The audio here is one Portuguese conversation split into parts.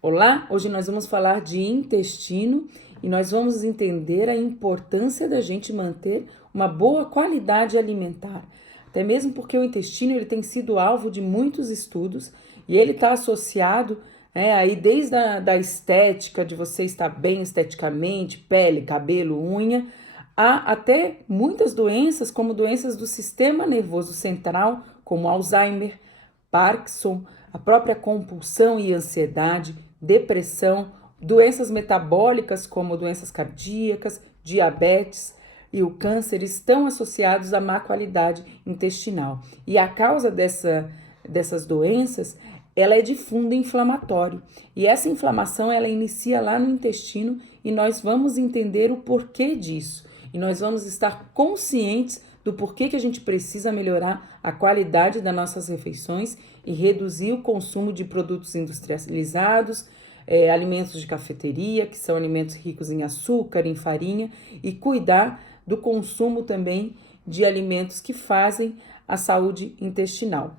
Olá, hoje nós vamos falar de intestino e nós vamos entender a importância da gente manter uma boa qualidade alimentar. Até mesmo porque o intestino ele tem sido alvo de muitos estudos e ele está associado aí desde da estética, de você estar bem esteticamente, pele, cabelo, unha, há até muitas doenças, como doenças do sistema nervoso central, como Alzheimer, Parkinson, a própria compulsão e ansiedade, depressão, doenças metabólicas como doenças cardíacas, diabetes e o câncer estão associados à má qualidade intestinal. E a causa dessas doenças, ela é de fundo inflamatório. E essa inflamação, ela inicia lá no intestino e nós vamos entender o porquê disso. E nós vamos estar conscientes do porquê que a gente precisa melhorar a qualidade das nossas refeições e reduzir o consumo de produtos industrializados, alimentos de cafeteria, que são alimentos ricos em açúcar, em farinha, e cuidar do consumo também de alimentos que fazem a saúde intestinal.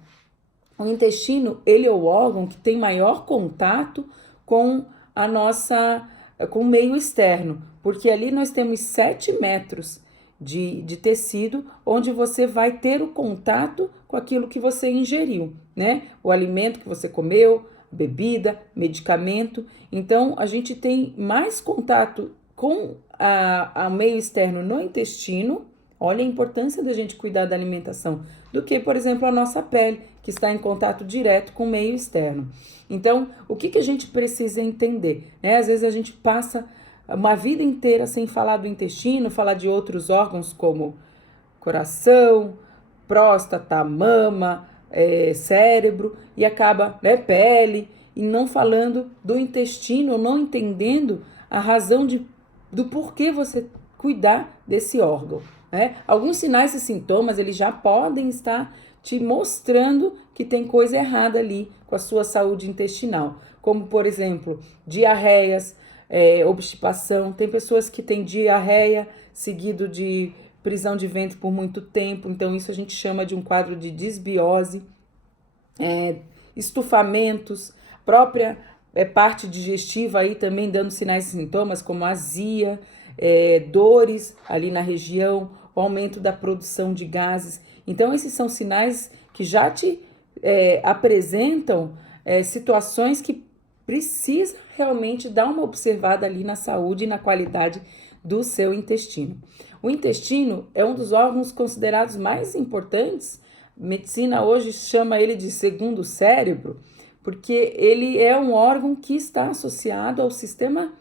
O intestino, ele é o órgão que tem maior contato com com o meio externo, porque ali nós temos 7 metros de tecido, onde você vai ter o contato com aquilo que você ingeriu, né? O alimento que você comeu, bebida, medicamento. Então, a gente tem mais contato com o meio externo no intestino. Olha a importância da gente cuidar da alimentação, do que, por exemplo, a nossa pele, que está em contato direto com o meio externo. Então, o que a gente precisa entender? Às vezes a gente passa uma vida inteira sem falar do intestino, falar de outros órgãos como coração, próstata, mama, cérebro, e acaba, pele, e não falando do intestino, não entendendo a razão do porquê você cuidar desse órgão. Alguns sinais e sintomas, eles já podem estar te mostrando que tem coisa errada ali com a sua saúde intestinal, como, por exemplo, diarreias, obstipação. Tem pessoas que têm diarreia seguido de prisão de ventre por muito tempo, então isso a gente chama de um quadro de disbiose, estufamentos, própria parte digestiva aí também dando sinais e sintomas como azia, dores ali na região, o aumento da produção de gases. Então esses são sinais que já te apresentam situações que precisa realmente dar uma observada ali na saúde e na qualidade do seu intestino. O intestino é um dos órgãos considerados mais importantes. A medicina hoje chama ele de segundo cérebro, porque ele é um órgão que está associado ao sistema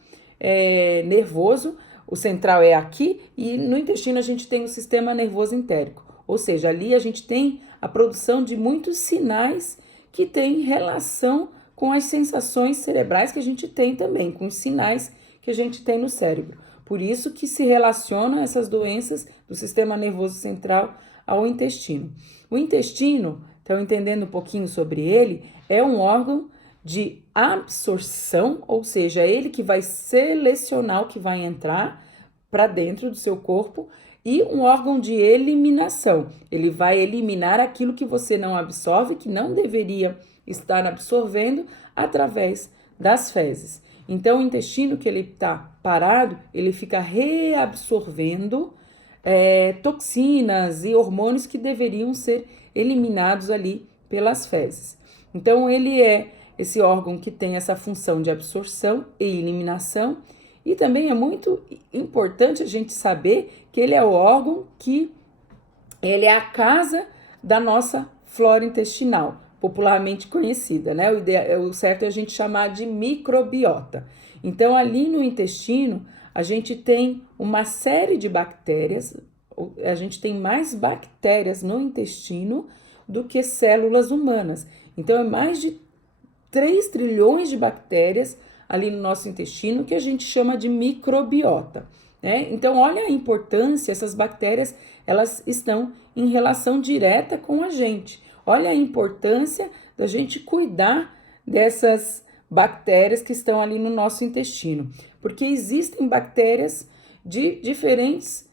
nervoso. O central é aqui e no intestino a gente tem o sistema nervoso entérico. Ou seja, ali a gente tem a produção de muitos sinais que têm relação com as sensações cerebrais que a gente tem também, com os sinais que a gente tem no cérebro. Por isso que se relacionam essas doenças do sistema nervoso central ao intestino. O intestino, então entendendo um pouquinho sobre ele, é um órgão de absorção, ou seja, é ele que vai selecionar o que vai entrar para dentro do seu corpo, e um órgão de eliminação. Ele vai eliminar aquilo que você não absorve, que não deveria estar absorvendo através das fezes. Então, o intestino que ele está parado, ele fica reabsorvendo toxinas e hormônios que deveriam ser eliminados ali pelas fezes. Então, ele é esse órgão que tem essa função de absorção e eliminação. E também é muito importante a gente saber que ele é o órgão que ele é a casa da nossa flora intestinal, popularmente conhecida, né? O certo é a gente chamar de microbiota. Então, ali no intestino, a gente tem uma série de bactérias, a gente tem mais bactérias no intestino do que células humanas. Então, é mais de 3 trilhões de bactérias ali no nosso intestino, que a gente chama de microbiota. Então, olha a importância, essas bactérias, elas estão em relação direta com a gente. Olha a importância da gente cuidar dessas bactérias que estão ali no nosso intestino, porque existem bactérias de diferentes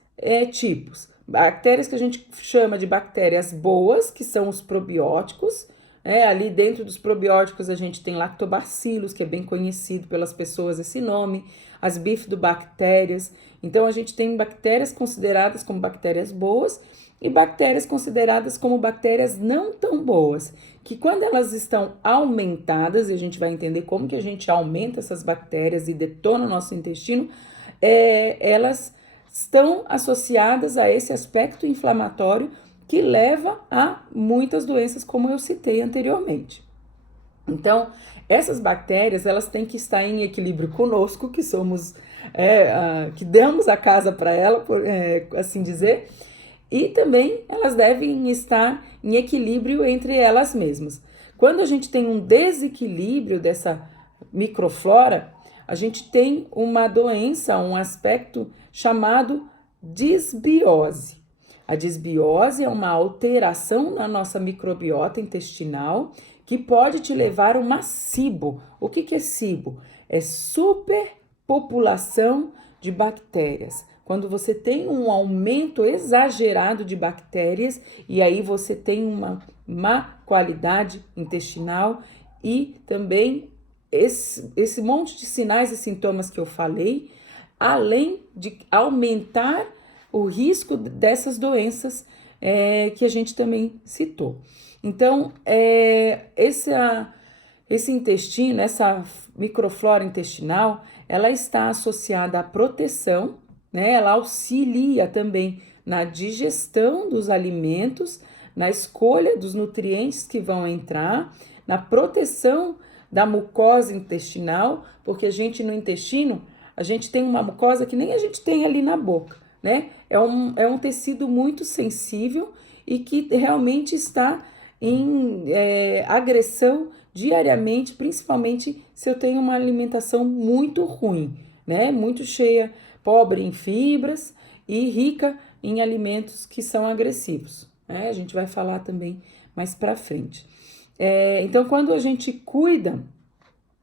tipos. Bactérias que a gente chama de bactérias boas, que são os probióticos, Ali dentro dos probióticos a gente tem lactobacillus, que é bem conhecido pelas pessoas esse nome, as bifidobactérias. Então a gente tem bactérias consideradas como bactérias boas e bactérias consideradas como bactérias não tão boas, que quando elas estão aumentadas, e a gente vai entender como que a gente aumenta essas bactérias e detona o nosso intestino, elas estão associadas a esse aspecto inflamatório que leva a muitas doenças, como eu citei anteriormente. Então, essas bactérias, elas têm que estar em equilíbrio conosco, que somos, que damos a casa para ela, por assim dizer, e também elas devem estar em equilíbrio entre elas mesmas. Quando a gente tem um desequilíbrio dessa microflora, a gente tem uma doença, um aspecto chamado disbiose. A disbiose é uma alteração na nossa microbiota intestinal que pode te levar a uma SIBO. O que é SIBO? É superpopulação de bactérias. Quando você tem um aumento exagerado de bactérias e aí você tem uma má qualidade intestinal e também esse monte de sinais e sintomas que eu falei, além de aumentar o risco dessas doenças que a gente também citou. Então, esse intestino, essa microflora intestinal, ela está associada à proteção, né? Ela auxilia também na digestão dos alimentos, na escolha dos nutrientes que vão entrar, na proteção da mucosa intestinal, porque a gente no intestino, a gente tem uma mucosa que nem a gente tem ali na boca, né? É um tecido muito sensível e que realmente está em agressão diariamente, principalmente se eu tenho uma alimentação muito ruim, né? Muito cheia, pobre em fibras e rica em alimentos que são agressivos, né? A gente vai falar também mais para frente. Então, quando a gente cuida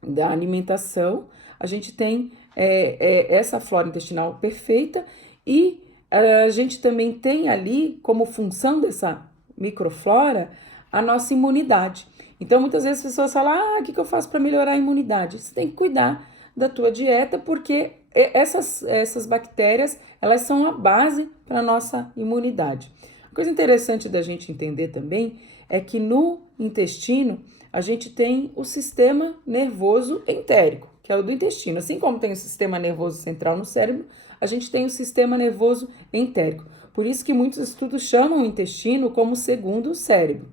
da alimentação, a gente tem essa flora intestinal perfeita e a gente também tem ali, como função dessa microflora, a nossa imunidade. Então, muitas vezes as pessoas falam, o que eu faço para melhorar a imunidade? Você tem que cuidar da tua dieta, porque essas bactérias, elas são a base para a nossa imunidade. Uma coisa interessante da gente entender também é que no intestino, a gente tem o sistema nervoso entérico, que é o do intestino. Assim como tem o sistema nervoso central no cérebro, a gente tem o sistema nervoso entérico. Por isso que muitos estudos chamam o intestino como o segundo cérebro.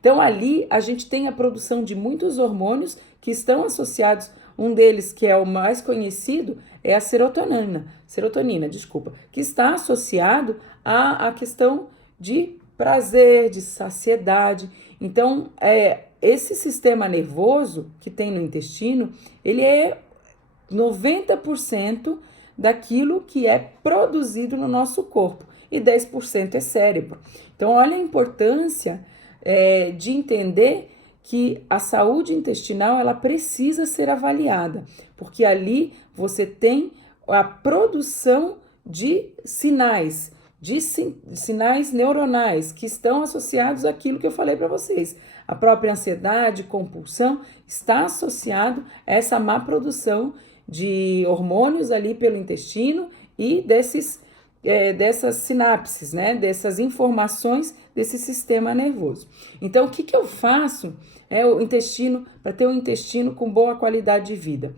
Então, ali a gente tem a produção de muitos hormônios que estão associados, um deles que é o mais conhecido, é a serotonina, que está associado à questão de prazer, de saciedade. Então, esse sistema nervoso que tem no intestino, ele é 90% daquilo que é produzido no nosso corpo e 10% é cérebro. Então, olha a importância de entender que a saúde intestinal ela precisa ser avaliada, porque ali você tem a produção de sinais neuronais que estão associados àquilo que eu falei para vocês. A própria ansiedade, compulsão está associado a essa má produção de hormônios ali pelo intestino e dessas sinapses, né? Dessas informações desse sistema nervoso. Então, o que eu faço o intestino para ter um intestino com boa qualidade de vida?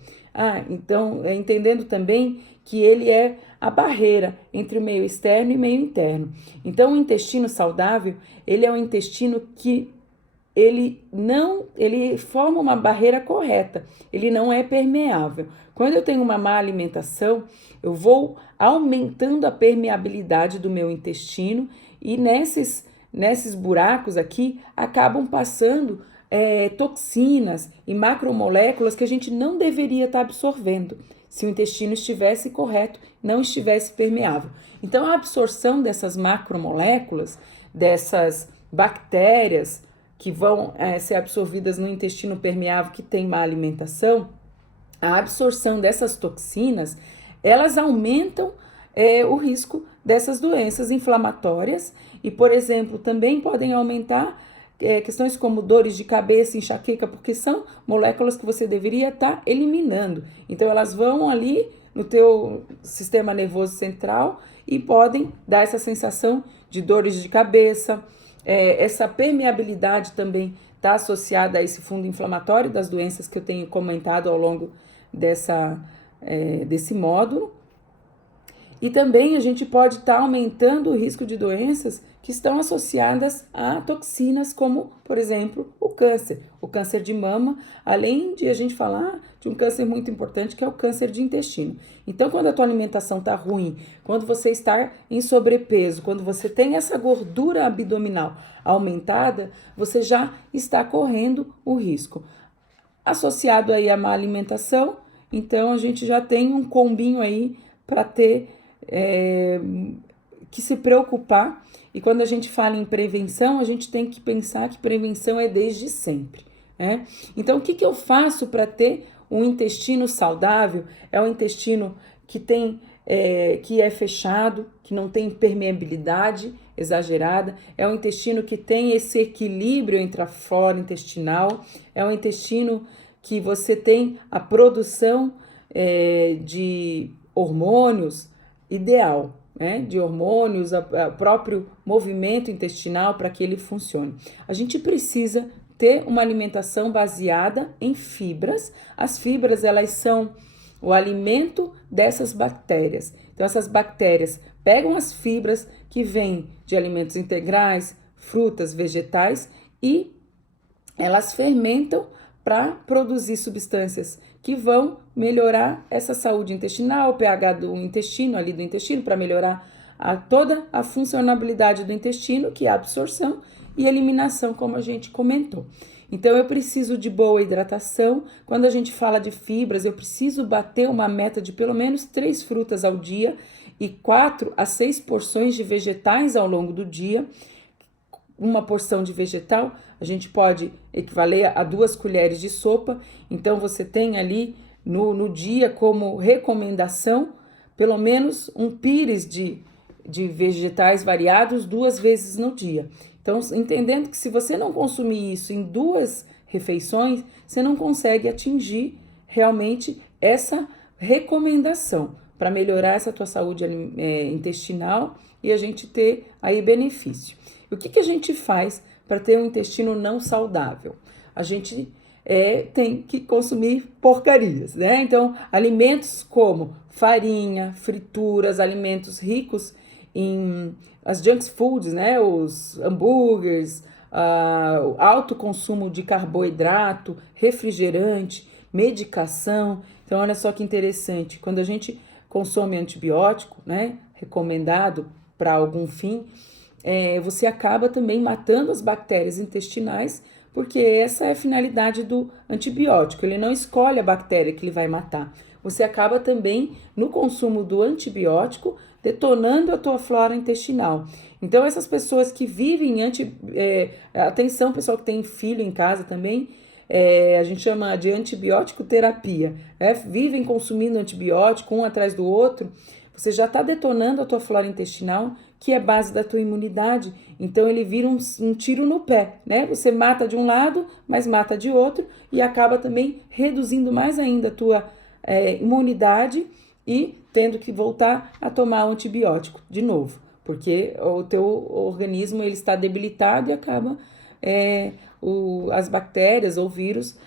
Então, entendendo também que ele é a barreira entre o meio externo e o meio interno. Então, o intestino saudável, ele é um intestino que ele forma uma barreira correta, ele não é permeável. Quando eu tenho uma má alimentação, eu vou aumentando a permeabilidade do meu intestino e nesses buracos aqui acabam passando toxinas e macromoléculas que a gente não deveria estar absorvendo se o intestino estivesse correto, não estivesse permeável. Então, a absorção dessas macromoléculas, dessas bactérias que vão ser absorvidas no intestino permeável que tem má alimentação, a absorção dessas toxinas, elas aumentam o risco dessas doenças inflamatórias e, por exemplo, também podem aumentar questões como dores de cabeça, enxaqueca, porque são moléculas que você deveria estar eliminando. Então elas vão ali no teu sistema nervoso central e podem dar essa sensação de dores de cabeça. Essa permeabilidade também está associada a esse fundo inflamatório das doenças que eu tenho comentado ao longo desse módulo. E também a gente pode estar aumentando o risco de doenças que estão associadas a toxinas, como, por exemplo, o câncer de mama, além de a gente falar de um câncer muito importante, que é o câncer de intestino. Então, quando a tua alimentação está ruim, quando você está em sobrepeso, quando você tem essa gordura abdominal aumentada, você já está correndo o risco. Associado aí a má alimentação, então a gente já tem um combinho aí para ter que se preocupar. E quando a gente fala em prevenção, a gente tem que pensar que prevenção é desde sempre, né? Então, o que eu faço para ter um intestino saudável? É um intestino que é fechado, que não tem permeabilidade exagerada, é um intestino que tem esse equilíbrio entre a flora intestinal, é um intestino que você tem a produção de hormônios ideal, né? De hormônios, o próprio movimento intestinal para que ele funcione. A gente precisa ter uma alimentação baseada em fibras. As fibras, elas são o alimento dessas bactérias. Então, essas bactérias pegam as fibras que vêm de alimentos integrais, frutas, vegetais e elas fermentam para produzir substâncias que vão melhorar essa saúde intestinal, o pH do intestino, ali do intestino, para melhorar toda a funcionalidade do intestino, que é a absorção e eliminação, como a gente comentou. Então, eu preciso de boa hidratação. Quando a gente fala de fibras, eu preciso bater uma meta de pelo menos 3 frutas ao dia e 4 a 6 porções de vegetais ao longo do dia. Uma porção de vegetal, a gente pode equivaler a 2 colheres de sopa. Então, você tem ali no dia como recomendação, pelo menos um pires de vegetais variados 2 vezes no dia. Então, entendendo que se você não consumir isso em 2 refeições, você não consegue atingir realmente essa recomendação para melhorar essa tua saúde intestinal e a gente ter aí benefício. O que a gente faz para ter um intestino não saudável? A gente tem que consumir porcarias, né? Então, alimentos como farinha, frituras, alimentos ricos em as junk foods, né? Os hambúrgueres, o alto consumo de carboidrato, refrigerante, medicação. Então, olha só que interessante. Quando a gente consome antibiótico, né? Recomendado para algum fim, você acaba também matando as bactérias intestinais, porque essa é a finalidade do antibiótico. Ele não escolhe a bactéria que ele vai matar. Você acaba também, no consumo do antibiótico, detonando a tua flora intestinal. Então, essas pessoas que vivem atenção, pessoal que tem filho em casa também, a gente chama de antibiótico terapia, né? Vivem consumindo antibiótico um atrás do outro, você já está detonando a tua flora intestinal, que é base da tua imunidade. Então, ele vira um tiro no pé, né? Você mata de um lado, mas mata de outro e acaba também reduzindo mais ainda a tua imunidade e tendo que voltar a tomar o antibiótico de novo, porque o teu organismo ele está debilitado e acaba as bactérias ou vírus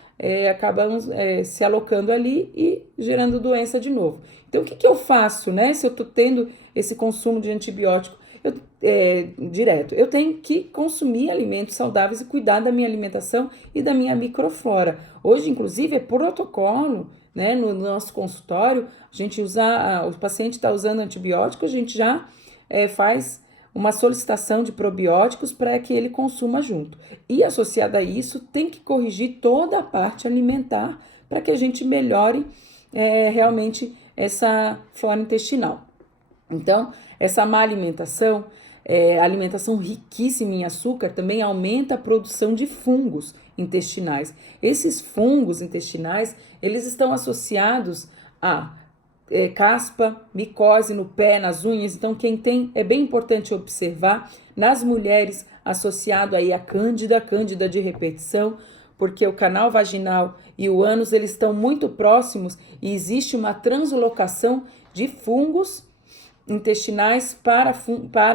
acabam se alocando ali e gerando doença de novo. Então, o que eu faço, né? Se eu estou tendo esse consumo de antibiótico direto, eu tenho que consumir alimentos saudáveis e cuidar da minha alimentação e da minha microflora. Hoje, inclusive, é protocolo, né? No nosso consultório, a gente o paciente está usando antibiótico, a gente já faz uma solicitação de probióticos para que ele consuma junto. E associado a isso, tem que corrigir toda a parte alimentar para que a gente melhore realmente essa flora intestinal. Então, essa má alimentação, alimentação riquíssima em açúcar, também aumenta a produção de fungos intestinais. Esses fungos intestinais, eles estão associados a caspa, micose no pé, nas unhas. Então, quem tem, é bem importante observar nas mulheres associado aí a cândida de repetição, porque o canal vaginal e o ânus, eles estão muito próximos e existe uma translocação de fungos intestinais para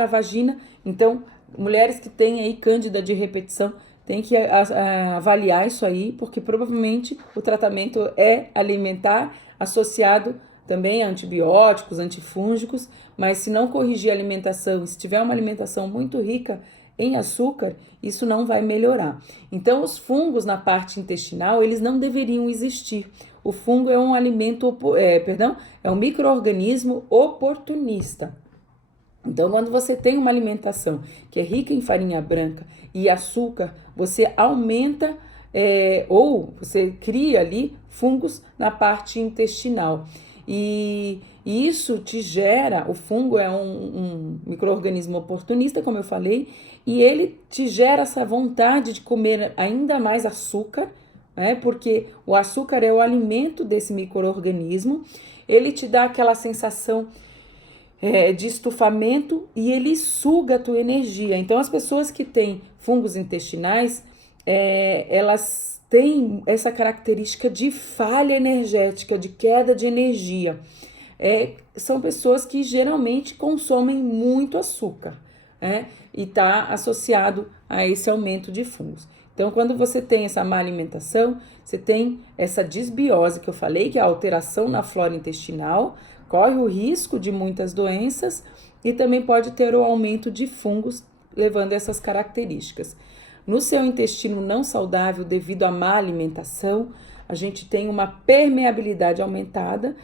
a vagina. Então, mulheres que têm aí cândida de repetição tem que avaliar isso aí, porque provavelmente o tratamento é alimentar associado também a antibióticos, antifúngicos, mas se não corrigir a alimentação, se tiver uma alimentação muito rica em açúcar, isso não vai melhorar. Então, os fungos na parte intestinal, eles não deveriam existir. O fungo é um é um micro-organismo oportunista. Então, quando você tem uma alimentação que é rica em farinha branca e açúcar, você aumenta ou você cria ali fungos na parte intestinal. E isso te gera, o fungo é um micro-organismo oportunista, como eu falei, e ele te gera essa vontade de comer ainda mais açúcar, né? Porque o açúcar é o alimento desse micro-organismo, ele te dá aquela sensação de estufamento e ele suga a tua energia. Então, as pessoas que têm fungos intestinais, elas têm essa característica de falha energética, de queda de energia. São pessoas que geralmente consomem muito açúcar, né? E está associado a esse aumento de fungos. Então, quando você tem essa má alimentação, você tem essa disbiose que eu falei, que é a alteração na flora intestinal, corre o risco de muitas doenças e também pode ter o aumento de fungos, levando essas características. No seu intestino não saudável, devido à má alimentação, a gente tem uma permeabilidade aumentada,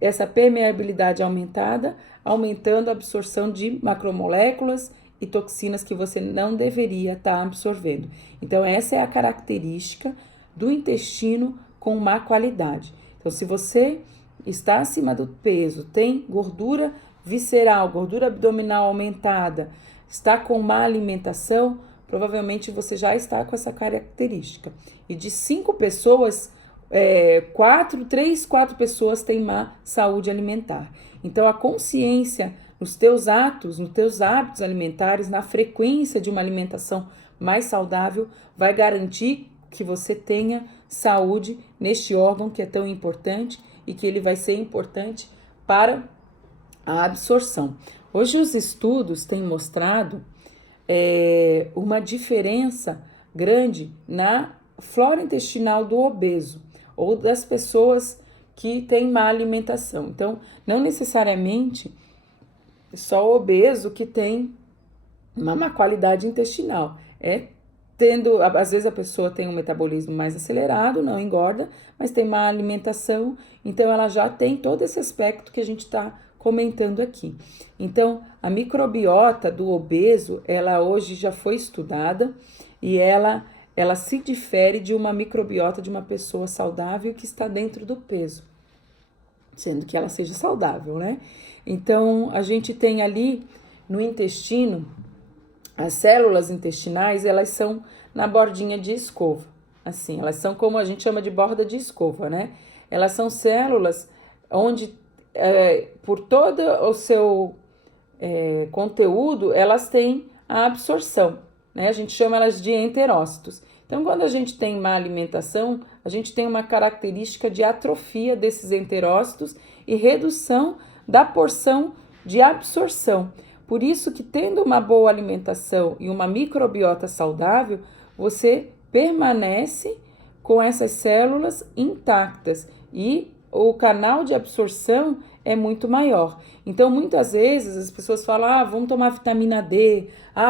essa permeabilidade aumentada, aumentando a absorção de macromoléculas e toxinas que você não deveria estar absorvendo. Então, essa é a característica do intestino com má qualidade. Então, se você está acima do peso, tem gordura visceral, gordura abdominal aumentada, está com má alimentação, provavelmente você já está com essa característica. E de 5 pessoas, 4 pessoas têm má saúde alimentar. Então, a consciência nos teus atos, nos teus hábitos alimentares, na frequência de uma alimentação mais saudável, vai garantir que você tenha saúde neste órgão que é tão importante e que ele vai ser importante para a absorção. Hoje os estudos têm mostrado uma diferença grande na flora intestinal do obeso ou das pessoas que têm má alimentação. Então, não necessariamente só o obeso que tem uma má qualidade intestinal. Às vezes a pessoa tem um metabolismo mais acelerado, não engorda, mas tem má alimentação, então ela já tem todo esse aspecto que a gente está comentando aqui. Então, a microbiota do obeso, ela hoje já foi estudada e ela se difere de uma microbiota de uma pessoa saudável que está dentro do peso, sendo que ela seja saudável, né? Então, a gente tem ali no intestino, as células intestinais, elas são na bordinha de escova, assim, elas são como a gente chama de borda de escova, né? Elas são células onde, por todo o seu conteúdo, elas têm a absorção, né? A gente chama elas de enterócitos. Então, quando a gente tem má alimentação, a gente tem uma característica de atrofia desses enterócitos e redução da porção de absorção. Por isso que, tendo uma boa alimentação e uma microbiota saudável, você permanece com essas células intactas e o canal de absorção é muito maior. Então, muitas vezes as pessoas falam, vamos tomar vitamina D,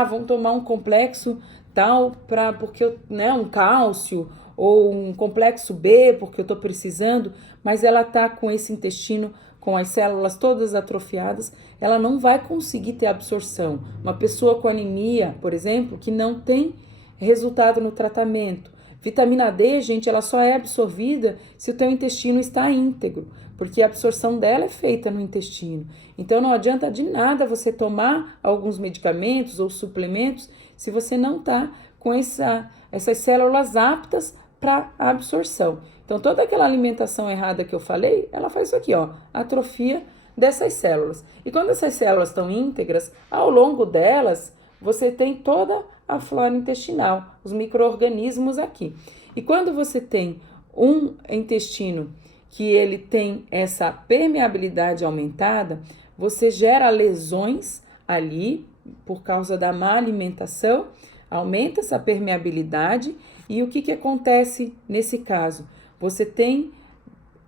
vamos tomar um complexo tal, porque um cálcio, ou um complexo B, porque eu estou precisando, mas ela está com esse intestino, com as células todas atrofiadas, ela não vai conseguir ter absorção. Uma pessoa com anemia, por exemplo, que não tem resultado no tratamento. Vitamina D, gente, ela só é absorvida se o teu intestino está íntegro, porque a absorção dela é feita no intestino. Então, não adianta de nada você tomar alguns medicamentos ou suplementos se você não está com essas células aptas para a absorção. Então, toda aquela alimentação errada que eu falei, ela faz isso aqui, ó, atrofia dessas células. E quando essas células estão íntegras, ao longo delas, você tem toda a flora intestinal, os micro-organismos aqui. E quando você tem um intestino que ele tem essa permeabilidade aumentada, você gera lesões ali por causa da má alimentação, aumenta essa permeabilidade. E o que acontece nesse caso? Você tem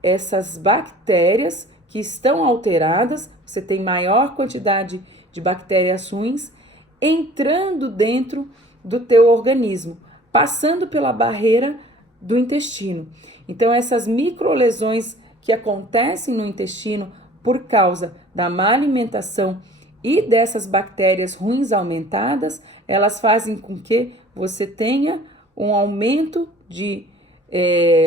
essas bactérias que estão alteradas, você tem maior quantidade de bactérias ruins entrando dentro do teu organismo, passando pela barreira do intestino. Então, essas microlesões que acontecem no intestino por causa da má alimentação e dessas bactérias ruins aumentadas, elas fazem com que você tenha um aumento de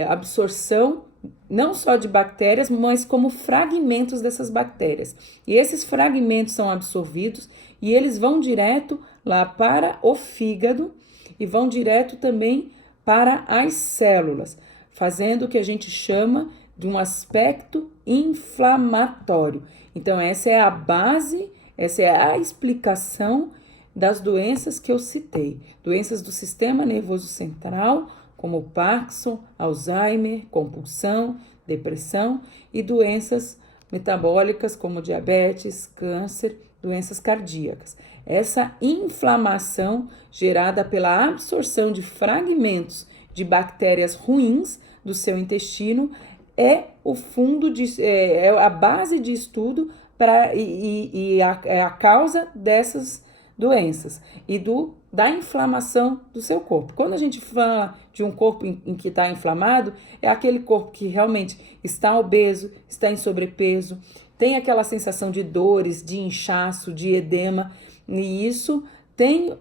absorção, não só de bactérias, mas como fragmentos dessas bactérias. E esses fragmentos são absorvidos e eles vão direto lá para o fígado e vão direto também para as células, fazendo o que a gente chama de um aspecto inflamatório. Então, essa é a base, essa é a explicação das doenças que eu citei. Doenças do sistema nervoso central, como Parkinson, Alzheimer, compulsão, depressão e doenças metabólicas como diabetes, câncer, doenças cardíacas. Essa inflamação gerada pela absorção de fragmentos de bactérias ruins do seu intestino é o fundo é a base de estudo é a causa dessas doenças e da inflamação do seu corpo. Quando a gente fala de um corpo em que está inflamado, é aquele corpo que realmente está obeso, está em sobrepeso, tem aquela sensação de dores, de inchaço, de edema, e isso tem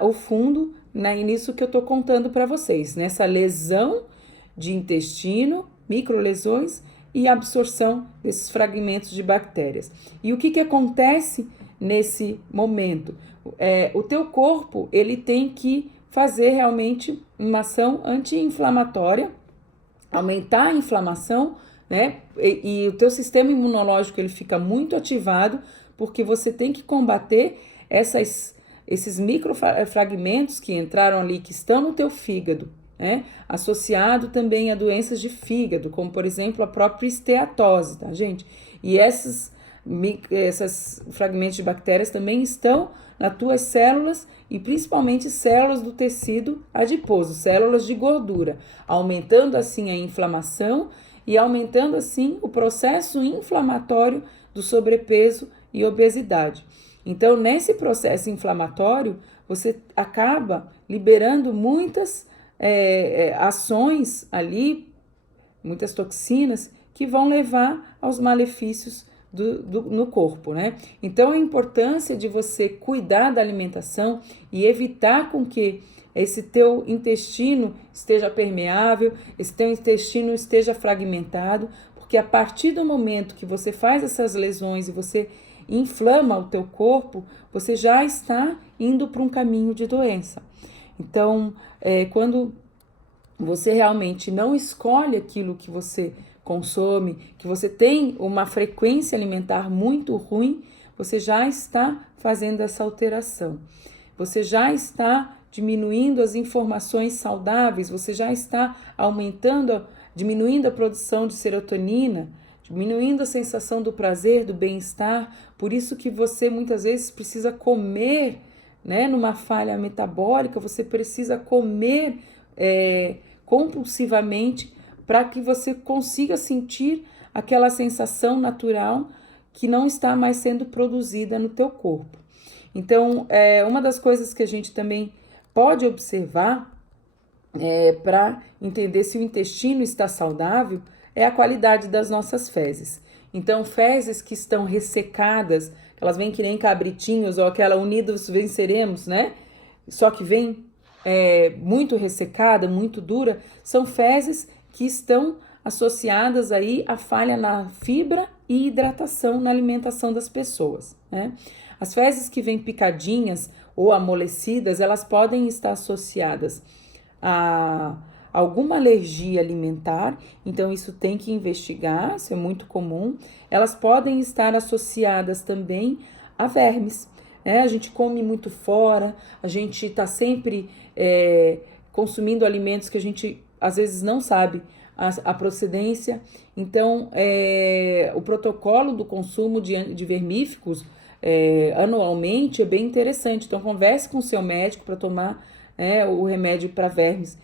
o fundo nisso que eu estou contando para vocês, nessa lesão de intestino, microlesões e absorção desses fragmentos de bactérias. E o que acontece nesse momento? O teu corpo ele tem que fazer realmente uma ação anti-inflamatória, aumentar a inflamação, né? E o teu sistema imunológico ele fica muito ativado porque você tem que combater esses microfragmentos que entraram ali, que estão no teu fígado, né? Associado também a doenças de fígado, como por exemplo a própria esteatose, tá, gente? E esses fragmentos de bactérias também estão nas tuas células e principalmente células do tecido adiposo, células de gordura, aumentando assim a inflamação e aumentando assim o processo inflamatório do sobrepeso e obesidade. Então, nesse processo inflamatório, você acaba liberando muitas ações ali, muitas toxinas que vão levar aos malefícios no corpo, né? Então, a importância de você cuidar da alimentação e evitar com que esse teu intestino esteja permeável, esse teu intestino esteja fragmentado, porque a partir do momento que você faz essas lesões e você inflama o teu corpo, você já está indo para um caminho de doença. Então, quando você realmente não escolhe aquilo que você consome, que você tem uma frequência alimentar muito ruim, você já está fazendo essa alteração. Você já está diminuindo as informações saudáveis, você já está diminuindo a produção de serotonina, diminuindo a sensação do prazer, do bem-estar. Por isso que você muitas vezes precisa comer, né? Numa falha metabólica, você precisa comer compulsivamente para que você consiga sentir aquela sensação natural que não está mais sendo produzida no teu corpo. Então, uma das coisas que a gente também pode observar para entender se o intestino está saudável é a qualidade das nossas fezes. Então, fezes que estão ressecadas, elas vêm que nem cabritinhos, ou aquela unidos venceremos, né? Só que vem muito ressecada, muito dura, são fezes que estão associadas aí à falha na fibra e hidratação na alimentação das pessoas, né? As fezes que vêm picadinhas ou amolecidas, elas podem estar associadas alguma alergia alimentar, então isso tem que investigar, isso é muito comum. Elas podem estar associadas também a vermes, né? A gente come muito fora, a gente está sempre consumindo alimentos que a gente às vezes não sabe a procedência. Então, o protocolo do consumo de vermífugos anualmente é bem interessante. Então, converse com o seu médico para tomar o remédio para vermes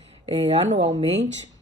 anualmente.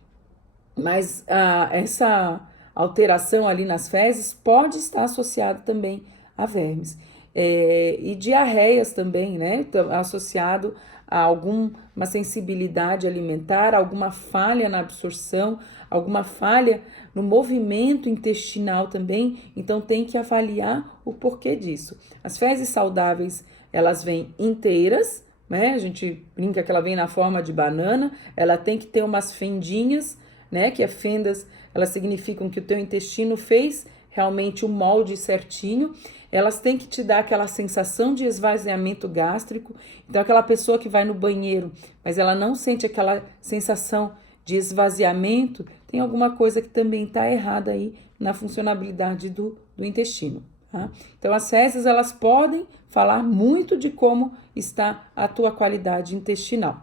Mas essa alteração ali nas fezes pode estar associada também a vermes. E diarreias também, né? Associado a alguma sensibilidade alimentar, alguma falha na absorção, alguma falha no movimento intestinal também. Então tem que avaliar o porquê disso. As fezes saudáveis, elas vêm inteiras, né? A gente brinca que ela vem na forma de banana, ela tem que ter umas fendinhas, né? Que fendas, elas significam que o teu intestino fez realmente o molde certinho. Elas têm que te dar aquela sensação de esvaziamento gástrico. Então, aquela pessoa que vai no banheiro, mas ela não sente aquela sensação de esvaziamento, tem alguma coisa que também está errada aí na funcionabilidade do intestino. Tá? Então, as fezes, elas podem falar muito de como está a tua qualidade intestinal.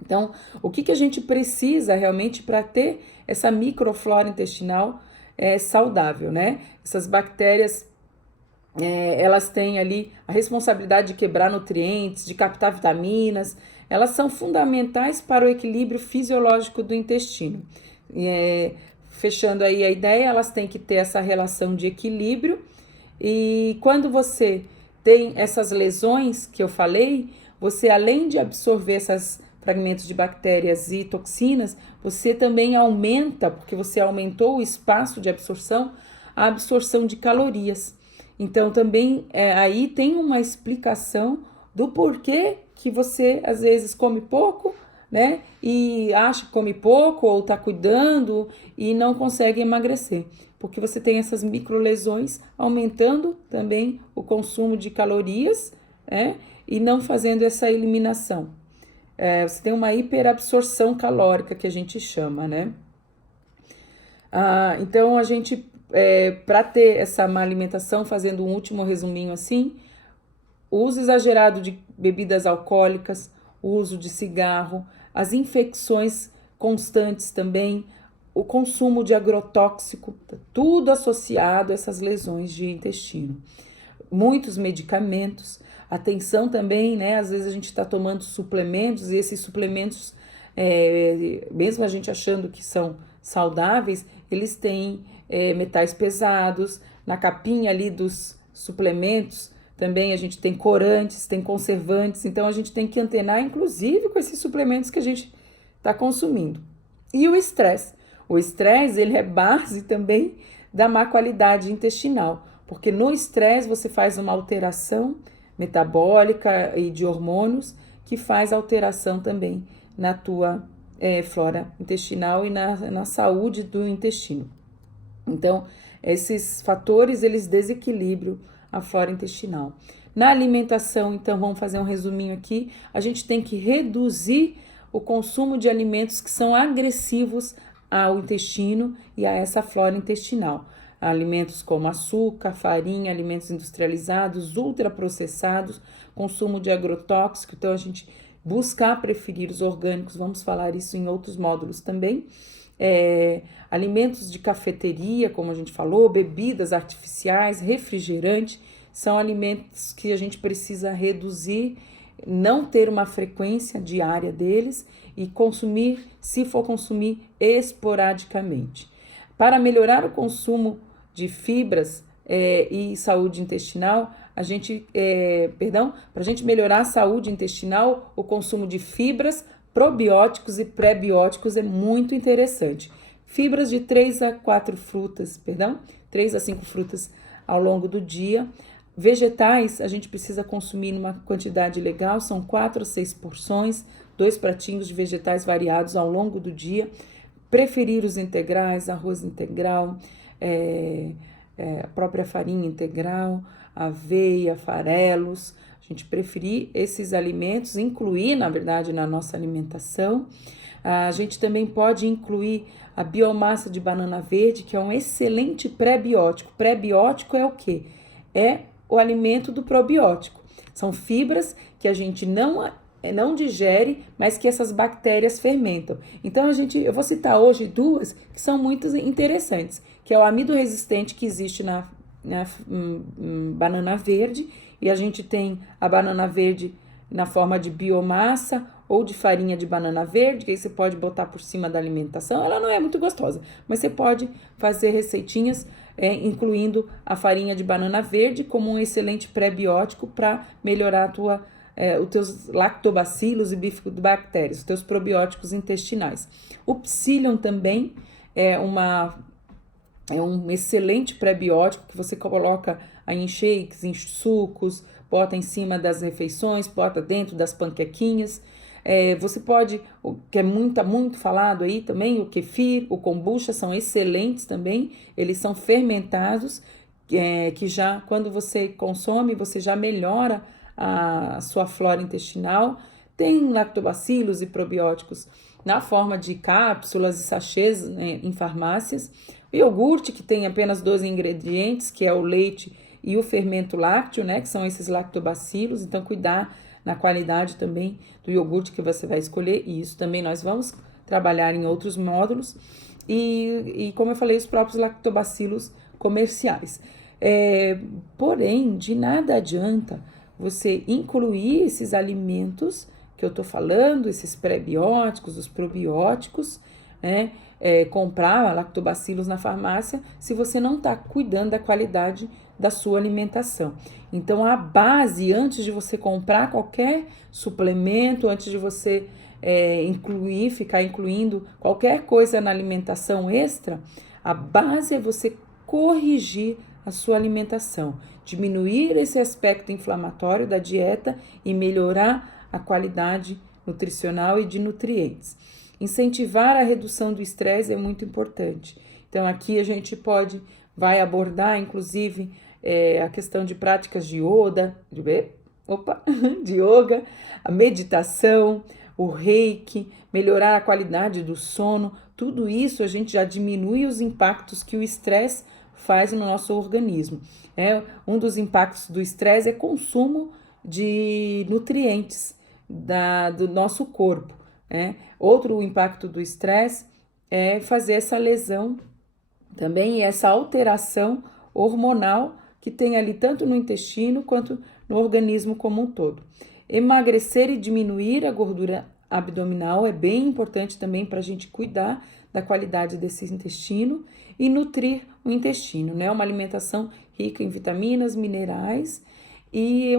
Então, o que a gente precisa realmente para ter essa microflora intestinal saudável, né? Essas bactérias, elas têm ali a responsabilidade de quebrar nutrientes, de captar vitaminas, elas são fundamentais para o equilíbrio fisiológico do intestino. Fechando aí a ideia, elas têm que ter essa relação de equilíbrio, e quando você tem essas lesões que eu falei, você, além de absorver esses fragmentos de bactérias e toxinas, você também aumenta, porque você aumentou o espaço de absorção, a absorção de calorias. Então também aí tem uma explicação do porquê que você às vezes come pouco, né? E acha que come pouco ou tá cuidando e não consegue emagrecer. Porque você tem essas microlesões aumentando também o consumo de calorias, e não fazendo essa eliminação. Você tem uma hiperabsorção calórica que a gente chama, né? Então a gente, para ter essa má alimentação, fazendo um último resuminho assim, o uso exagerado de bebidas alcoólicas, o uso de cigarro, as infecções constantes também, o consumo de agrotóxico, tudo associado a essas lesões de intestino. Muitos medicamentos, atenção também, né? Às vezes a gente está tomando suplementos e esses suplementos, mesmo a gente achando que são saudáveis, eles têm metais pesados. Na capinha ali dos suplementos também a gente tem corantes, tem conservantes, então a gente tem que antenar inclusive com esses suplementos que a gente está consumindo. E o estresse. O estresse, ele é base também da má qualidade intestinal, porque no estresse você faz uma alteração metabólica e de hormônios que faz alteração também na tua flora intestinal e na saúde do intestino. Então, esses fatores, eles desequilibram a flora intestinal. Na alimentação, então, vamos fazer um resuminho aqui, a gente tem que reduzir o consumo de alimentos que são agressivos ao intestino e a essa flora intestinal. Alimentos como açúcar, farinha, alimentos industrializados, ultraprocessados, consumo de agrotóxico. Então, a gente buscar preferir os orgânicos, vamos falar isso em outros módulos também. Alimentos de cafeteria, como a gente falou, bebidas artificiais, refrigerante, são alimentos que a gente precisa reduzir, não ter uma frequência diária deles e consumir, se for consumir, esporadicamente. Para melhorar o consumo de fibras e saúde intestinal, para a gente melhorar a saúde intestinal, o consumo de fibras, probióticos e pré-bióticos é muito interessante. Fibras de 3 a 5 frutas ao longo do dia. Vegetais, a gente precisa consumir numa quantidade legal, são 4 a 6 porções, 2 pratinhos de vegetais variados ao longo do dia. Preferir os integrais, arroz integral, a própria farinha integral, aveia, farelos. A gente preferir esses alimentos, incluir, na verdade, na nossa alimentação. A gente também pode incluir a biomassa de banana verde, que é um excelente pré-biótico. Pré-biótico é o quê? É o alimento do probiótico. São fibras que a gente não digere, mas que essas bactérias fermentam. Então eu vou citar hoje duas que são muito interessantes, que é o amido resistente que existe na banana verde, e a gente tem a banana verde na forma de biomassa ou de farinha de banana verde, que aí você pode botar por cima da alimentação. Ela não é muito gostosa, mas você pode fazer receitinhas incluindo a farinha de banana verde como um excelente pré-biótico para melhorar os teus lactobacilos e bifidobactérias, os teus probióticos intestinais. O psyllium também é um excelente pré-biótico que você coloca em shakes, em sucos, bota em cima das refeições, bota dentro das panquequinhas. Você pode, o que é muito falado aí também, o kefir, o kombucha são excelentes também, eles são fermentados, que já quando você consome, você já melhora a sua flora intestinal. Tem lactobacilos e probióticos na forma de cápsulas e sachês, né, em farmácias. O iogurte, que tem apenas 12 ingredientes, que é o leite e o fermento lácteo, né, que são esses lactobacilos. Então, cuidar na qualidade também do iogurte que você vai escolher, e isso também nós vamos trabalhar em outros módulos. E como eu falei, os próprios lactobacilos comerciais. Porém, de nada adianta você incluir esses alimentos que eu tô falando, esses pré-bióticos, os probióticos, né? Comprar lactobacilos na farmácia se você não está cuidando da qualidade da sua alimentação. Então, a base, antes de você comprar qualquer suplemento, antes de você ficar incluindo qualquer coisa na alimentação extra, a base é você corrigir a sua alimentação, diminuir esse aspecto inflamatório da dieta e melhorar a qualidade nutricional e de nutrientes. Incentivar a redução do estresse é muito importante. Então, aqui a gente vai abordar, inclusive, a questão de práticas de de yoga, a meditação, o reiki, melhorar a qualidade do sono. Tudo isso a gente já diminui os impactos que o estresse faz no nosso organismo. Um dos impactos do estresse é consumo de nutrientes do nosso corpo. Outro impacto do estresse é fazer essa lesão também, e essa alteração hormonal que tem ali tanto no intestino quanto no organismo como um todo. Emagrecer e diminuir a gordura abdominal é bem importante também para a gente cuidar da qualidade desse intestino e nutrir o intestino, né? Uma alimentação rica em vitaminas, minerais e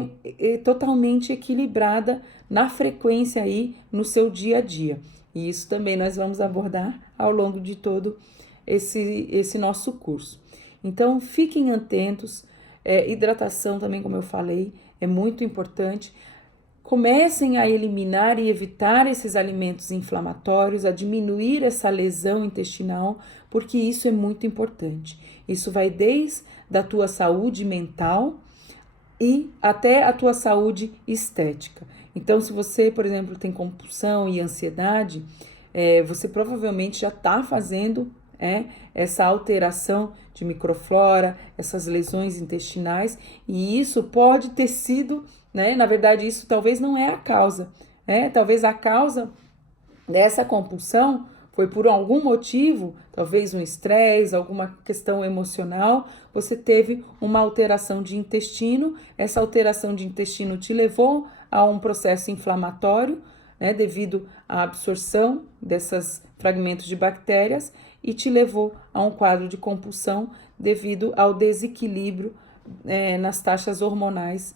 totalmente equilibrada na frequência aí no seu dia a dia. E isso também nós vamos abordar ao longo de todo esse nosso curso. Então, fiquem atentos. Hidratação também, como eu falei, é muito importante. Comecem a eliminar e evitar esses alimentos inflamatórios, a diminuir essa lesão intestinal, porque isso é muito importante. Isso vai desde a tua saúde mental e até a tua saúde estética. Então, se você, por exemplo, tem compulsão e ansiedade, você provavelmente já está fazendo essa alteração de microflora, essas lesões intestinais, e isso pode ter sido, né? Na verdade, isso talvez não é a causa, talvez a causa dessa compulsão foi por algum motivo, talvez um estresse, alguma questão emocional, você teve uma alteração de intestino, essa alteração de intestino te levou a um processo inflamatório, devido à absorção desses fragmentos de bactérias, e te levou a um quadro de compulsão devido ao desequilíbrio nas taxas hormonais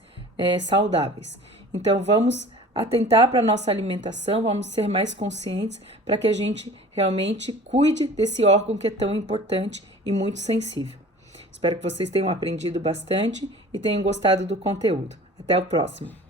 saudáveis. Então, vamos atentar para a nossa alimentação, vamos ser mais conscientes para que a gente realmente cuide desse órgão que é tão importante e muito sensível. Espero que vocês tenham aprendido bastante e tenham gostado do conteúdo. Até o próximo!